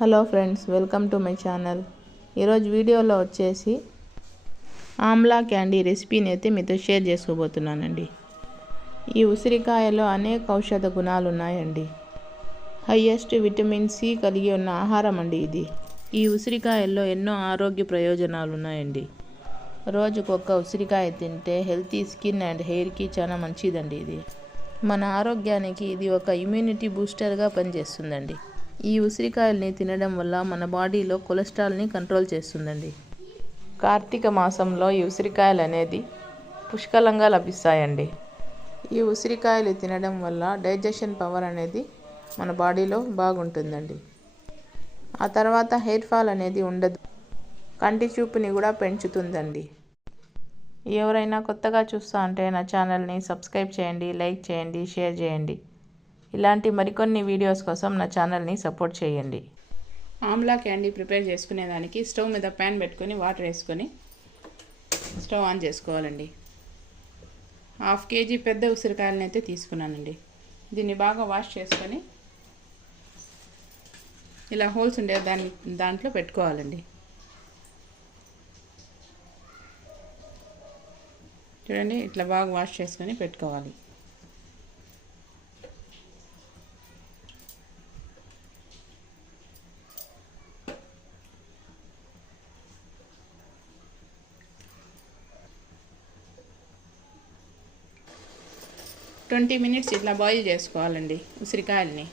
Hello friends welcome to my channel. ఈరోజు వీడియోలో వచ్చేసి ఆమ్లా క్యాండీ రెసిపీని అయితే మీతో షేర్ చేసుకోబోతున్నానండి. ఈ ఉసిరికాయలో అనేక ఔషధ గుణాలు ఉన్నాయండి. హయ్యెస్ట్ విటమిన్ సి కలిగి ఉన్న ఆహారం అండి ఇది. ఈ ఉసిరికాయల్లో ఎన్నో ఆరోగ్య ప్రయోజనాలు ఉన్నాయండి. రోజుకొక ఉసిరికాయ తింటే హెల్తీ స్కిన్ అండ్ హెయిర్కి చాలా మంచిదండి ఇది. మన ఆరోగ్యానికి ఇది ఒక ఇమ్యూనిటీ బూస్టర్గా పనిచేస్తుందండి. ఈ ఉసిరికాయల్ని తినడం వల్ల మన బాడీలో కొలెస్ట్రాల్ని కంట్రోల్ చేస్తుందండి. కార్తీక మాసంలో ఈ ఉసిరికాయలు అనేది పుష్కలంగా లభిస్తాయండి. ఈ ఉసిరికాయలు తినడం వల్ల డైజెషన్ పవర్ అనేది మన బాడీలో బాగుంటుందండి. ఆ తర్వాత హెయిర్ ఫాల్ అనేది ఉండదు. కంటి చూపుని కూడా పెంచుతుందండి. ఎవరైనా కొత్తగా చూస్తా అంటే నా ఛానల్ని సబ్స్క్రైబ్ చేయండి లైక్ చేయండి షేర్ చేయండి. ఇలాంటి మరికొన్ని వీడియోస్ కోసం నా ఛానల్ని సపోర్ట్ చేయండి. ఆమ్లా క్యాండీ ప్రిపేర్ చేసుకునేదానికి స్టవ్ మీద ప్యాన్ పెట్టుకొని వాటర్ వేసుకొని స్టవ్ ఆన్ చేసుకోవాలండి. హాఫ్ కేజీ పెద్ద ఉసిరికాయలని అయితే తీసుకున్నానండి. దీన్ని బాగా వాష్ చేసుకొని ఇలా హోల్స్ ఉండే దాన్ని దాంట్లో పెట్టుకోవాలండి. చూడండి ఇట్లా బాగా వాష్ చేసుకొని పెట్టుకోవాలి. ట్వంటీ మినిట్స్ ఇట్లా బాయిల్ చేసుకోవాలండి ఉసిరికాయలని.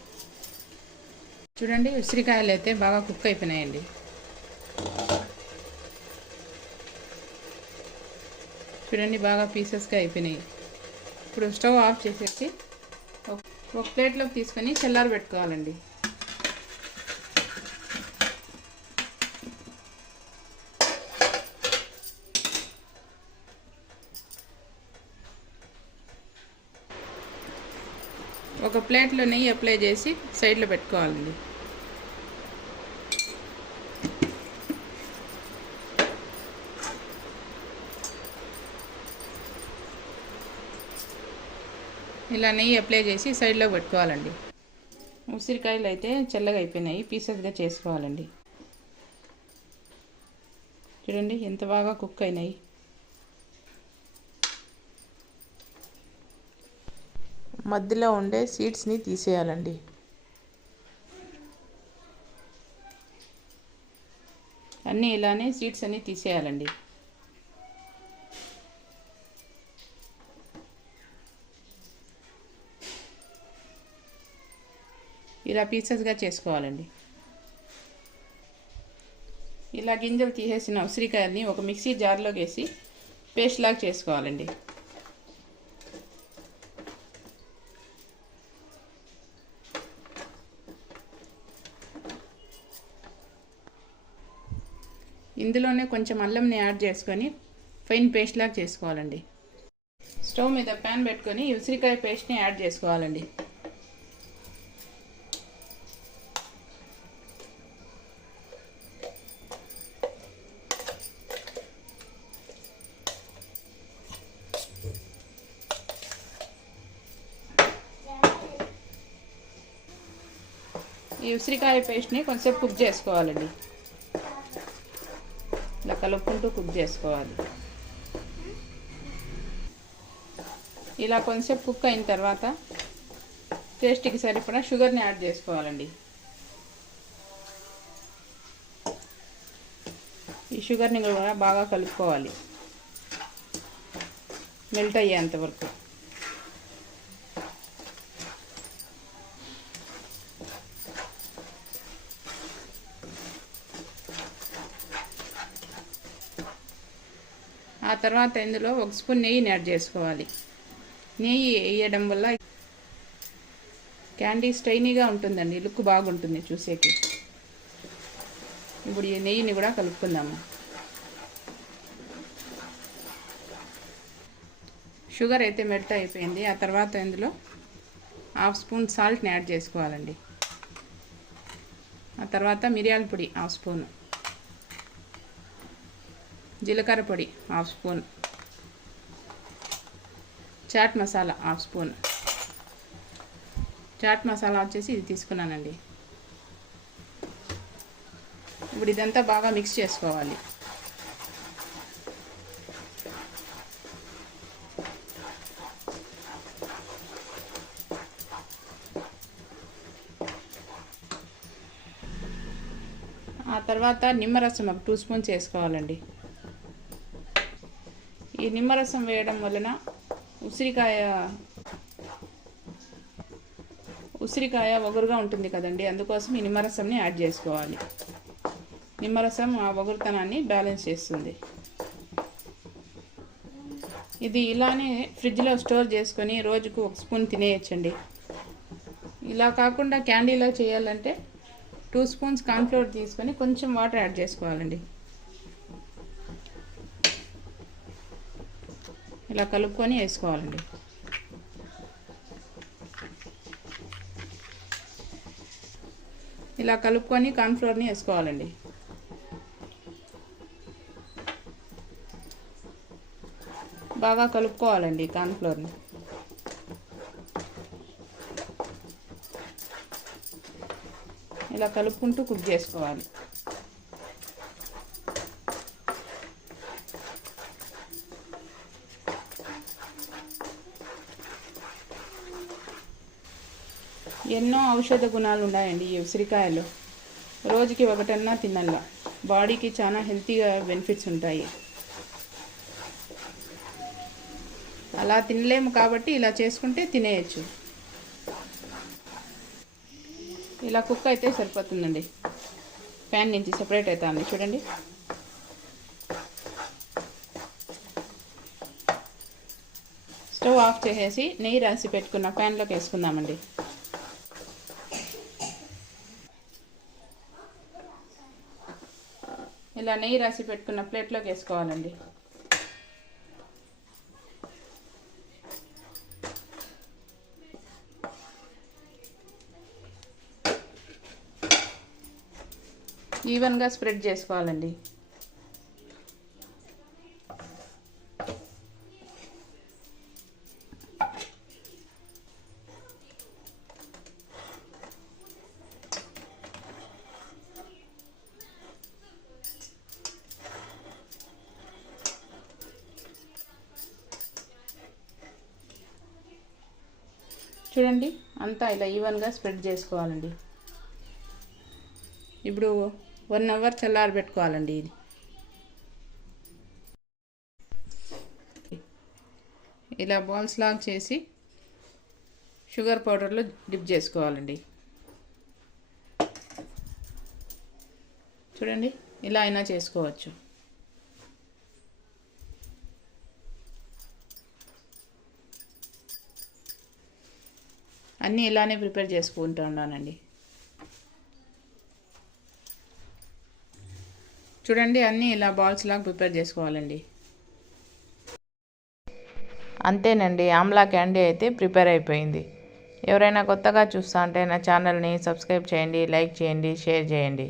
చూడండి ఉసిరికాయలు అయితే బాగా కుక్ అయిపోయినాయండి. చూడండి బాగా పీసెస్గా అయిపోయినాయి. ఇప్పుడు స్టవ్ ఆఫ్ చేసేసి ఒక ప్లేట్లోకి తీసుకొని చల్లారు పెట్టుకోవాలండి ఒక ప్లేట్లో నెయ్యి అప్లై చేసి సైడ్లో పెట్టుకోవాలండి. ఇలా నెయ్యి అప్లై చేసి సైడ్లో పెట్టుకోవాలండి. ఉసిరికాయలు అయితే చల్లగా అయిపోయినాయి పీసెస్గా చేసుకోవాలండి. చూడండి ఎంత బాగా కుక్ అయినాయి. మధ్యలో ఉండే సీడ్స్ని తీసేయాలండి. అన్నీ ఇలానే సీడ్స్ అన్నీ తీసేయాలండి. ఇలా పీసెస్గా చేసుకోవాలండి. ఇలా గింజలు తీసేసిన ఉసిరికాయల్ని ఒక మిక్సీ జార్లోకి వేసి పేస్ట్ లాగా చేసుకోవాలండి. ఇందులోనే కొంచెం అల్లంని యాడ్ చేసుకొని ఫైన్ పేస్ట్ లాగా చేసుకోవాలండి. స్టవ్ మీద ప్యాన్ పెట్టుకొని ఉసిరికాయ పేస్ట్ని యాడ్ చేసుకోవాలండి. ఈ ఉసిరికాయ పేస్ట్ని కొంచెంసేపు కుక్ చేసుకోవాలండి. ఇలా కలుపుకుంటూ కుక్ చేసుకోవాలి. ఇలా కొంచెంసేపు కుక్ అయిన తర్వాత టేస్ట్కి సరిపడా షుగర్ని యాడ్ చేసుకోవాలండి. ఈ షుగర్ని కూడా బాగా కలుపుకోవాలి. మెల్ట్ అయ్యేంత వరకు. ఆ తర్వాత ఇందులో ఒక స్పూన్ నెయ్యిని యాడ్ చేసుకోవాలి. నెయ్యి వేయడం వల్ల క్యాండీ స్టైనీగా ఉంటుందండి. లుక్ బాగుంటుంది చూసేకి. ఇప్పుడు ఈ నెయ్యిని కూడా కలుపుకుందాము. షుగర్ అయితే మెల్ట్ అయిపోయింది. ఆ తర్వాత ఇందులో హాఫ్ స్పూన్ సాల్ట్ని యాడ్ చేసుకోవాలండి. ఆ తర్వాత మిరియాల పొడి హాఫ్ స్పూన్. జీలకర్ర పొడి half spoon. Chaat masala half spoon. Chaat masala వచ్చేసి ఇది తీసుకున్నానండి. ఇప్పుడు ఇదంతా బాగా మిక్స్ చేసుకోవాలి. ఆ తర్వాత నిమ్మరసం ఒక టూ స్పూన్స్ వేసుకోవాలండి. ఈ నిమ్మరసం వేయడం వలన ఉసిరికాయ ఉసిరికాయ ఒగురుగా ఉంటుంది కదండి. అందుకోసం ఈ నిమ్మరసంని యాడ్ చేసుకోవాలి. నిమ్మరసం ఆ ఒగురుతనాన్ని బ్యాలెన్స్ చేస్తుంది. ఇది ఇలానే ఫ్రిడ్జ్లో స్టోర్ చేసుకొని రోజుకు ఒక స్పూన్ తినేయచ్చండి. ఇలా కాకుండా క్యాండీలో చేయాలంటే టూ స్పూన్స్ కార్న్ఫ్లోర్ తీసుకొని కొంచెం వాటర్ యాడ్ చేసుకోవాలండి. ఇలా కలుపుకొని వేసుకోవాలండి. ఇలా కలుపుకొని కార్న్ఫ్లోర్ని వేసుకోవాలండి. బాగా కలుపుకోవాలండి కార్న్ఫ్లోర్ని ఇలా కలుపుకుంటూ కుక్ చేసుకోవాలి. ఎన్నో ఔషధ గుణాలు ఉన్నాయండి ఈ ఉసిరికాయలు రోజుకి ఒకటన్నా తినల్లా. బాడీకి చాలా హెల్తీగా బెనిఫిట్స్ ఉంటాయి. అలా తినలేము కాబట్టి ఇలా చేసుకుంటే తినేయచ్చు. ఇలా కుక్ అయితే సరిపోతుందండి. ప్యాన్ నుంచి సెపరేట్ అవుతుంది చూడండి. స్టవ్ ఆఫ్ చేసేసి నెయ్యి రాసి పెట్టుకున్న ప్యాన్లోకి వేసుకుందామండి. ఇలా నెయ్యి రాసి పెట్టుకున్న ప్లేట్లోకి వేసుకోవాలండి. ఈవెన్గా స్ప్రెడ్ చేసుకోవాలండి. చూడండి. అంతా ఇలా ఈవెన్గా స్ప్రెడ్ చేసుకోవాలండి. ఇప్పుడు వన్ అవర్ చల్లారబెట్టుకోవాలండి ఇది. ఇలా బాల్స్ లాగా చేసి షుగర్ పౌడర్లో డిప్ చేసుకోవాలండి. చూడండి ఇలా అయినా చేసుకోవచ్చు. అన్నీ ఇలానే ప్రిపేర్ చేసుకుంటూ ఉన్నానండి చూడండి అన్నీ ఇలా బాల్స్ లాగా ప్రిపేర్ చేసుకోవాలండి. అంతేనండి ఆమ్లా క్యాండీ అయితే ప్రిపేర్ అయిపోయింది. ఎవరైనా కొత్తగా చూస్తా అంటే నా ఛానల్ని సబ్స్క్రైబ్ చేయండి లైక్ చేయండి షేర్ చేయండి.